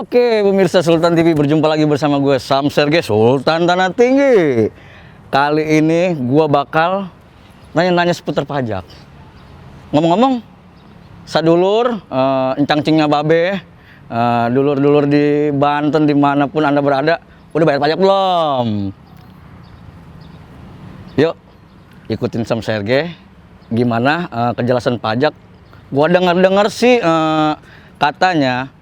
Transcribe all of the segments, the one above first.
Oke, pemirsa Sultan TV, berjumpa lagi bersama gue Sam Serge, Sultan Tanah Tinggi. Kali ini gue bakal nanya-nanya seputar pajak. Ngomong-ngomong, sadulur, encang-cingnya babe, dulur-dulur di Banten dimanapun Anda berada, udah bayar pajak belum? Yuk, ikutin Sam Serge. Gimana kejelasan pajak? Gue dengar-dengar sih katanya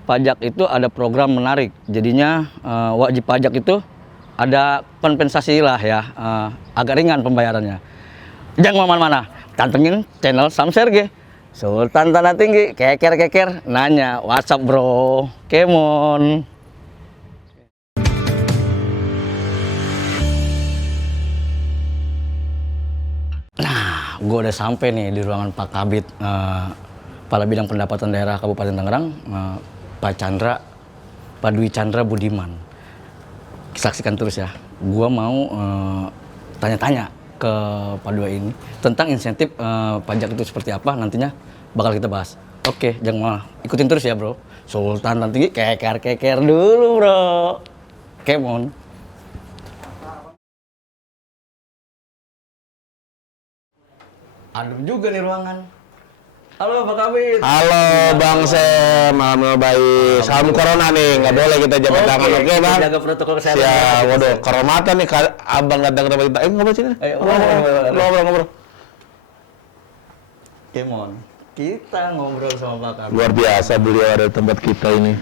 pajak itu ada program menarik, jadinya wajib pajak itu ada kompensasi lah ya, agak ringan pembayarannya. Jangan kemana-mana, tantengin channel Sam Serge, Sultan Tanah Tinggi, keker-keker, nanya, WhatsApp bro, kemon. Nah, gue udah sampai nih di ruangan Pak Kabid, Kepala Bidang Pendapatan Daerah Kabupaten Tangerang, Pak Chandra, Pak Dwi Chandra Budiman. Saksikan terus ya. Gua mau tanya-tanya ke Pak Dwi ini tentang insentif pajak itu seperti apa, nantinya bakal kita bahas. Oke, jangan malah ikutin terus ya bro. Sultan nanti keker-keker dulu bro. Kemon. Adem juga nih ruangan. Halo Pak Kabid. Halo Bang Sem, alhamdulillah baik. Salam corona nih, nggak boleh kita jabat tangan, oke Bang? Jaga protokol kesehatan. Siap, waduh, kehormatan nih Abang datang ke tempat kita. Ngobrol sini. Ngobrol. Kemon, kita ngobrol sama Pak Kabid. Luar biasa beliau ada di tempat kita ini.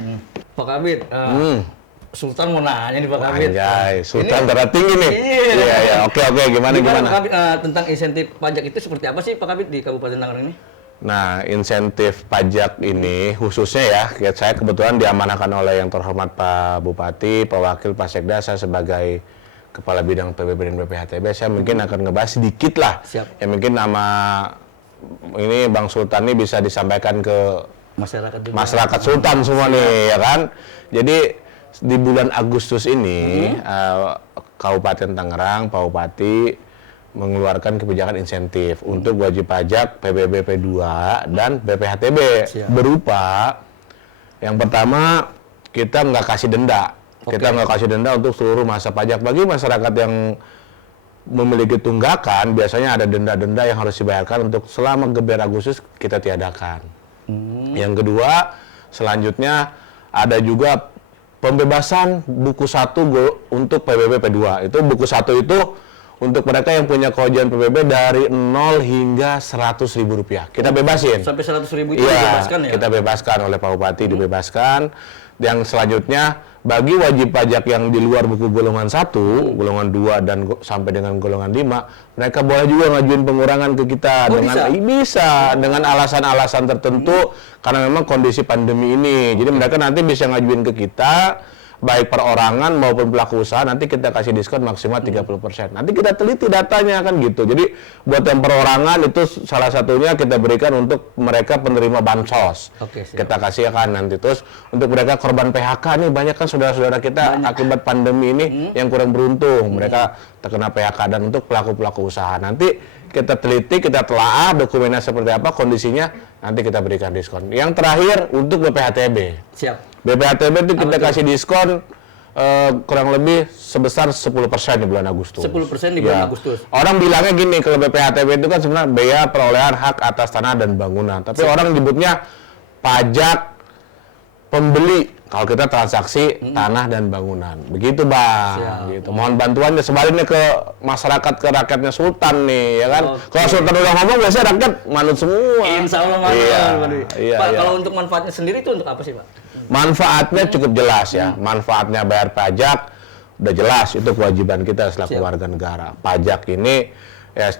Pak Kabid, Sultan mau nanya nih Pak Kabid. Anjay, Sultan Tanah Tinggi nih. Iya, oke, gimana? Pak Kabid, tentang insentif pajak itu seperti apa sih Pak Kabid di Kabupaten Tangerang ini? Nah, insentif pajak ini khususnya ya, saya kebetulan diamanahkan oleh yang terhormat Pak Bupati, Pak Wakil, Pak Sekda, saya sebagai Kepala Bidang PBB dan BPHTB, saya mungkin akan ngebahas sedikit lah. Siap. Ya mungkin nama ini Bang Sultan ini bisa disampaikan ke masyarakat Sultan semua nih, ya kan? Jadi di bulan Agustus ini, Kabupaten Tangerang, Pak Bupati mengeluarkan kebijakan insentif untuk wajib pajak PBB P2 dan BPHTB. Siap. Berupa yang pertama kita nggak kasih denda. Kita nggak kasih denda untuk seluruh masa pajak. Bagi masyarakat yang memiliki tunggakan, biasanya ada denda-denda yang harus dibayarkan untuk selama geber Agustus kita tiadakan. Yang kedua, selanjutnya ada juga pembebasan buku 1 untuk PBB P2. Itu buku 1 itu untuk mereka yang punya kewajiban PBB dari 0 hingga 100.000 rupiah. Kita bebasin. Sampai 100.000 itu dibebaskan ya? Kita bebaskan oleh Pak Bupati, dibebaskan. Yang selanjutnya, bagi wajib pajak yang di luar buku golongan 1, golongan 2, dan sampai dengan golongan 5, mereka boleh juga ngajuin pengurangan ke kita. Bisa, dengan alasan-alasan tertentu, karena memang kondisi pandemi ini. Jadi mereka nanti bisa ngajuin ke kita, baik perorangan maupun pelaku usaha, nanti kita kasih diskon maksimal 30%. Nanti kita teliti datanya kan gitu. Jadi buat yang perorangan itu salah satunya kita berikan untuk mereka penerima bansos. Kita kasihkan nanti. Terus untuk mereka korban PHK nih, banyak kan saudara-saudara kita akibat pandemi ini yang kurang beruntung. Mereka terkena PHK, dan untuk pelaku-pelaku usaha nanti kita teliti, kita telaah dokumennya seperti apa, kondisinya, nanti kita berikan diskon. Yang terakhir untuk BPHTB. Siap. BPHTB itu kita kasih diskon kurang lebih sebesar 10% di bulan Agustus. 10% di bulan Agustus. Orang bilangnya gini, kalau BPHTB itu kan sebenarnya biaya perolehan hak atas tanah dan bangunan. Tapi orang nyebutnya pajak pembeli kalau kita transaksi tanah dan bangunan. Begitu Bang. Gitu. Mohon bantuannya sebaliknya ke masyarakat, ke rakyatnya Sultan nih, ya kan? Kalau Sultan udah ngomong, biasanya rakyat manut semua. Insya Allah manut. Pak, kalau untuk manfaatnya sendiri itu untuk apa sih Pak? Manfaatnya cukup jelas ya. Manfaatnya bayar pajak udah jelas, itu kewajiban kita selaku warga negara. Pajak ini ya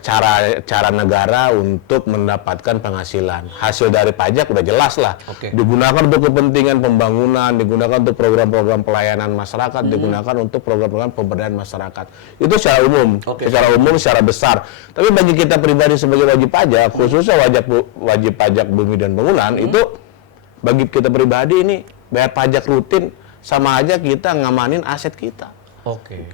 cara negara untuk mendapatkan penghasilan. Hasil dari pajak udah jelas lah. Digunakan untuk kepentingan pembangunan, digunakan untuk program-program pelayanan masyarakat, digunakan untuk program-program pemberdayaan masyarakat. Itu secara umum, secara besar. Tapi bagi kita pribadi sebagai wajib pajak, khususnya wajib pajak bumi dan bangunan, itu bagi kita pribadi ini bayar pajak rutin sama aja kita ngamanin aset kita.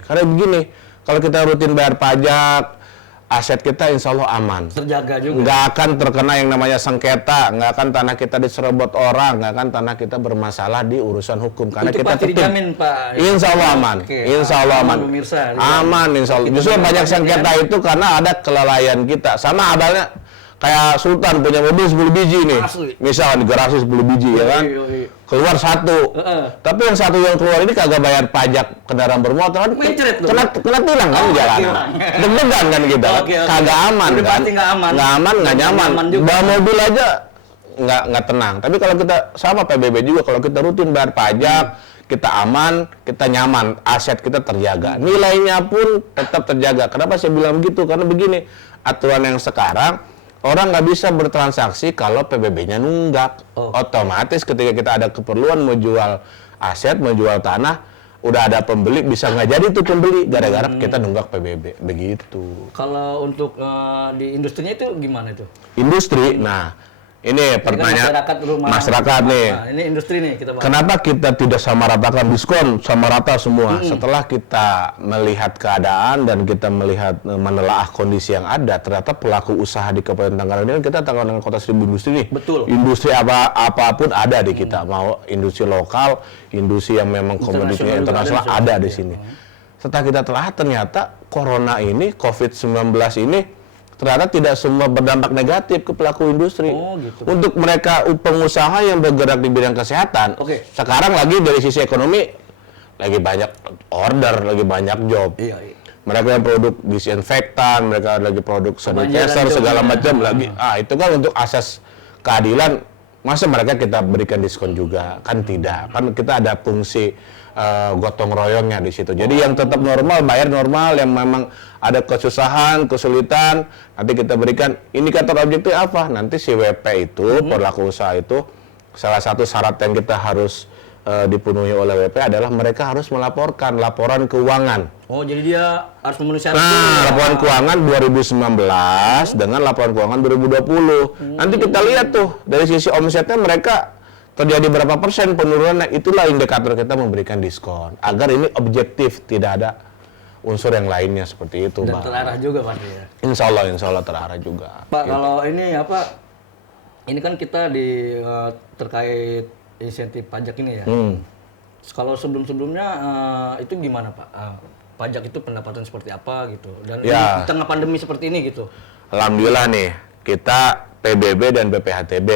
Karena begini, kalau kita rutin bayar pajak, aset kita insya Allah aman. Terjaga juga. Nggak akan terkena yang namanya sengketa, nggak akan tanah kita diserobot orang, nggak akan tanah kita bermasalah di urusan hukum. Karena itu kita pasti dijamin, Pak. Insya Allah aman. Oke. Insya Allah aman. Pemirsa, Aman, insya Allah. Justru banyak sengketa itu karena ada kelalaian kita. Sama adanya kayak Sultan punya mobil 10 biji nih. Asli. Misal di garasi 10 biji ya kan. Keluar satu. Tapi yang satu yang keluar ini kagak bayar pajak kendaraan bermotor kan. Kena tilang kan jalanan. Deg-degan kan kita. Kagak aman udah kan. Pasti nggak aman. Nggak aman, nggak nyaman. Bawa mobil aja nggak tenang. Tapi kalau kita sama PBB juga, kalau kita rutin bayar pajak, kita aman, kita nyaman, aset kita terjaga. Nilainya pun tetap terjaga. Kenapa saya bilang begitu? Karena begini, aturan yang sekarang orang nggak bisa bertransaksi kalau PBB-nya nunggak. Otomatis ketika kita ada keperluan mau jual aset, mau jual tanah, udah ada pembeli, bisa nggak jadi tuh pembeli gara-gara kita nunggak PBB. Begitu. Kalau untuk di industrinya itu gimana itu? Industri, nah ini pertanyaan masyarakat nih. Nah, ini industri nih kita bahas. Kenapa kita tidak samaratakan diskon sama rata semua? Setelah kita melihat keadaan dan kita melihat menelaah kondisi yang ada, ternyata pelaku usaha di Kabupaten Tangerang ini kan kita Tangerang dengan kota 1000 industri nih. Betul. Industri apapun ada di kita, mau industri lokal, industri yang memang komoditinya internasional ada di sini. Setelah kita telah ternyata corona ini, COVID-19 ini ternyata tidak semua berdampak negatif ke pelaku industri. Gitu. Untuk mereka pengusaha yang bergerak di bidang kesehatan, sekarang lagi dari sisi ekonomi lagi banyak order, lagi banyak job. Iya. Mereka yang produk disinfektan, mereka lagi produk sanitizer segala macam lagi. Itu kan untuk asas keadilan. Masa mereka kita berikan diskon juga? Kan tidak. Kan kita ada fungsi gotong royongnya di situ. Jadi yang tetap normal, bayar normal, yang memang ada kesusahan, kesulitan, nanti kita berikan indikator objektif apa? Nanti si WP itu, pelaku usaha itu, salah satu syarat yang kita harus dipenuhi oleh WP adalah mereka harus melaporkan laporan keuangan. Jadi dia harus memenuhi syarat. Laporan keuangan 2019 dengan laporan keuangan 2020. Nanti kita lihat tuh, dari sisi omsetnya mereka terjadi berapa persen penurunan, itulah indikator kita memberikan diskon. Agar ini objektif, tidak ada unsur yang lainnya seperti itu, Dan terarah juga pasti ya? Insya Allah terarah juga. Pak, gitu. Kalau ini kan kita terkait insentif pajak ini ya. Kalau sebelum-sebelumnya itu gimana Pak? Pajak itu pendapatan seperti apa gitu? Dan di tengah pandemi seperti ini gitu? Alhamdulillah nih, kita PBB dan BPHTB.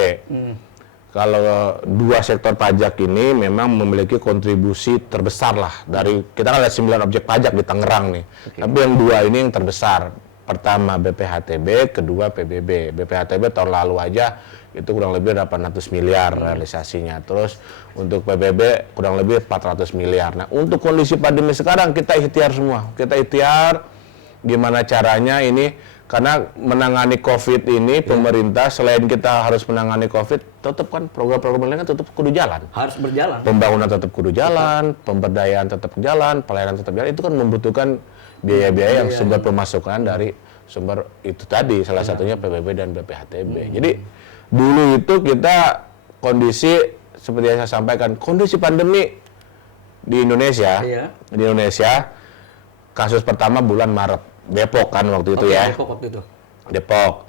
Kalau dua sektor pajak ini memang memiliki kontribusi terbesar lah dari kita kan ada 9 objek pajak di Tangerang nih. Tapi yang dua ini yang terbesar. Pertama BPHTB, kedua PBB. BPHTB tahun lalu aja itu kurang lebih 800 miliar realisasinya. Terus untuk PBB kurang lebih 400 miliar. Nah, untuk kondisi pandemi sekarang kita ikhtiar semua. Kita ikhtiar gimana caranya ini. Karena menangani COVID ini, pemerintah selain kita harus menangani COVID, tetap kan program-program lain kan tetap kudu jalan. Harus berjalan. Pembangunan tetap kudu jalan, pemberdayaan tetap jalan, pelayanan tetap jalan. Itu kan membutuhkan biaya-biaya yang sumber pemasukan dari sumber itu tadi, salah satunya PBB dan BPHTB. Jadi dulu itu kita kondisi seperti yang saya sampaikan, kondisi pandemi di Indonesia, kasus pertama bulan Maret. Depok kan waktu itu ya. Depok.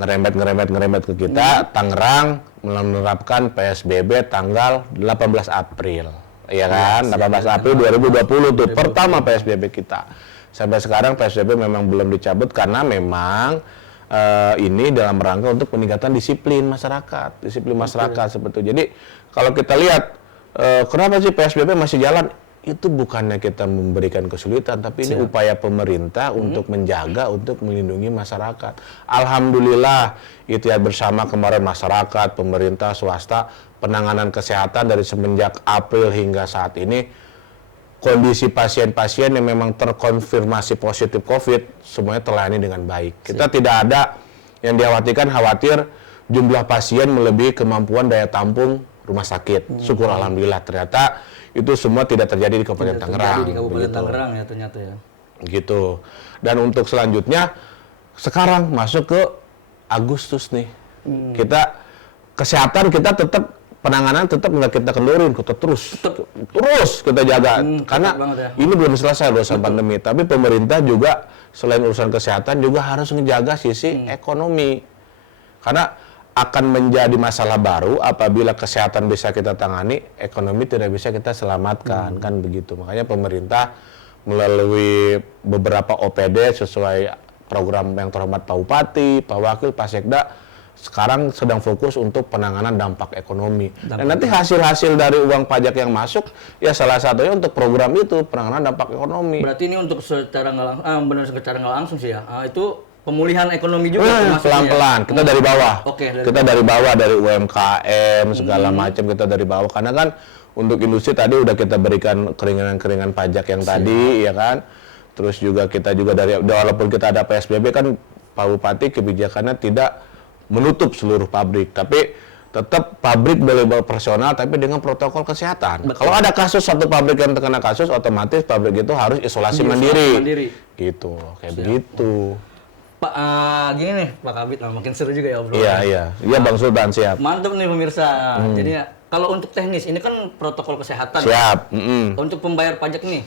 Ngerembet ke kita, Tangerang menerapkan PSBB tanggal 18 April. Iya kan? 18 April 2020 tuh pertama PSBB kita. Sampai sekarang PSBB memang belum dicabut karena memang ini dalam rangka untuk peningkatan disiplin masyarakat seperti itu. Jadi kalau kita lihat kenapa sih PSBB masih jalan? Itu bukannya kita memberikan kesulitan, tapi ini upaya pemerintah untuk menjaga, untuk melindungi masyarakat. Alhamdulillah, ikhtiar bersama kemarin masyarakat, pemerintah, swasta, penanganan kesehatan dari semenjak April hingga saat ini, kondisi pasien-pasien yang memang terkonfirmasi positif COVID, semuanya terlayani dengan baik. Kita tidak ada yang khawatir jumlah pasien melebihi kemampuan daya tampung rumah sakit. Syukur Alhamdulillah, ternyata itu semua tidak terjadi di Kabupaten Tangerang. Di Kabupaten Tangerang ya ternyata ya. Gitu. Dan untuk selanjutnya sekarang masuk ke Agustus nih. Kita kesehatan kita tetap penanganan tetap nggak kita kendorin, kita terus kita jaga. Karena ya. ini belum selesai urusan pandemi, tapi pemerintah juga selain urusan kesehatan juga harus menjaga sisi ekonomi. Karena akan menjadi masalah baru apabila kesehatan bisa kita tangani, ekonomi tidak bisa kita selamatkan, kan begitu. Makanya pemerintah melalui beberapa OPD sesuai program yang terhormat Pak Bupati, Pak Wakil, Pak Sekda, sekarang sedang fokus untuk penanganan dampak ekonomi. Dan nanti hasil-hasil dari uang pajak yang masuk, ya salah satunya untuk program itu, penanganan dampak ekonomi. Berarti ini untuk secara nggak langsung sih ya, itu pemulihan ekonomi juga. Pelan-pelan, kita dari bawah. Kita dari bawah, dari UMKM, segala macam kita dari bawah. Karena kan untuk industri tadi udah kita berikan keringanan-keringanan pajak yang tadi, ya kan. Terus juga kita juga walaupun kita ada PSBB kan Pak Bupati kebijakannya tidak menutup seluruh pabrik, tapi tetap pabrik boleh beroperasional tapi dengan protokol kesehatan. Kalau ada kasus satu pabrik yang terkena kasus, otomatis pabrik itu harus isolasi mandiri. Gitu, kayak begitu. Pak, gini nih Pak Kabit, makin seru juga ya obrolan. Iya Bang Sultan, siap. Mantap nih pemirsa. Jadi kalau untuk teknis ini kan protokol kesehatan. Siap. Untuk pembayar pajak nih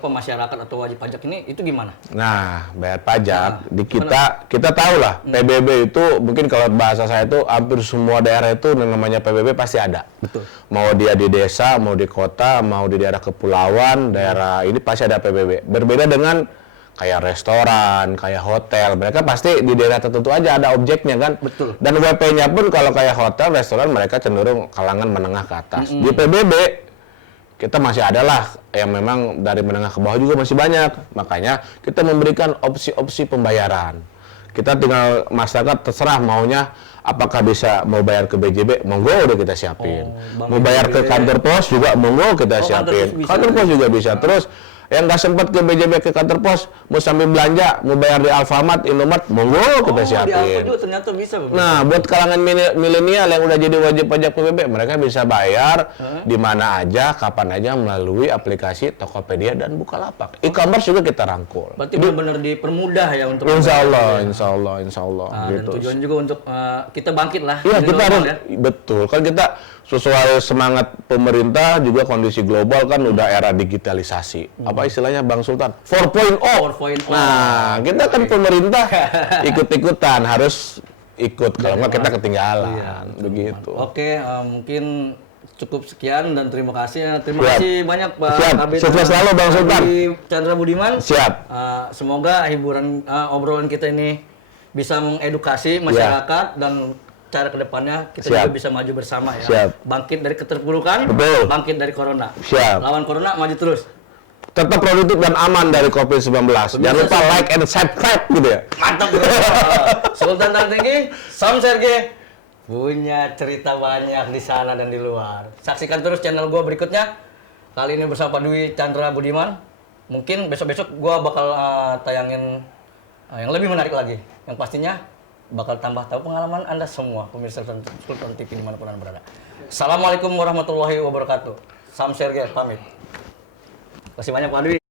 masyarakat atau wajib pajak ini itu gimana? Nah, bayar pajak di kita tahu lah PBB itu mungkin kalau bahasa saya itu hampir semua daerah itu namanya PBB pasti ada. Betul. Mau dia di desa, mau di kota, mau di daerah kepulauan, daerah ini pasti ada PBB. Berbeda dengan kayak restoran, kayak hotel, mereka pasti di daerah tertentu aja ada objeknya kan. Betul. Dan WP-nya pun kalau kayak hotel, restoran mereka cenderung kalangan menengah ke atas. Di PBB kita masih ada lah yang memang dari menengah ke bawah juga masih banyak. Makanya kita memberikan opsi-opsi pembayaran. Kita tinggal masyarakat terserah maunya apakah bisa mau bayar ke BJB, monggo udah kita siapin. Mau bayar ke kantor pos juga monggo kita siapin. Kantor pos juga bisa. Terus yang nggak sempat ke BJB ke kantor pos, mau sambil belanja, mau bayar di Alfamart, Indomart, monggo kita siapin. Di Alfa juga ternyata bisa. Nah, buat kalangan milenial yang udah jadi wajib pajak PBB, mereka bisa bayar di mana aja, kapan aja melalui aplikasi Tokopedia dan Bukalapak. E-commerce juga kita rangkul. Berarti benar-benar dipermudah ya untuk Insya Allah. Dan Gitu. tujuan juga untuk kita bangkit lah. Iya, kita harus betul. Kan kita sesuai semangat pemerintah juga kondisi global kan udah era digitalisasi. Apa istilahnya Bang Sultan? 4.0. Nah, kita kan pemerintah ikut-ikutan, harus ikut. Kalau nggak kita ketinggalan. Begitu. Oke, mungkin cukup sekian dan terima kasih. Terima kasih banyak Pak Kabit. Sukses selalu Bang Sultan. Chandra Budiman. Siap. Semoga hiburan obrolan kita ini bisa mengedukasi masyarakat dan cara kedepannya kita juga bisa maju bersama ya. Siap. Bangkit dari keterpurukan, bangkit dari corona. Siap. Lawan corona, maju terus. Tetap produktif dan aman dari COVID-19. Jangan lupa like and subscribe gitu ya. Mantap. Sultan Tinggi, Sam Sergei punya cerita banyak di sana dan di luar. Saksikan terus channel gua berikutnya. Kali ini bersama Pak Dwi Chandra Budiman. Mungkin besok-besok gua bakal tayangin yang lebih menarik lagi. Yang pastinya bakal tambah tahu pengalaman Anda semua, pemirsa Sultan TV dimanapun Anda berada. Assalamualaikum warahmatullahi wabarakatuh. Sam Sergei pamit. Terima kasih banyak Pak Dwi.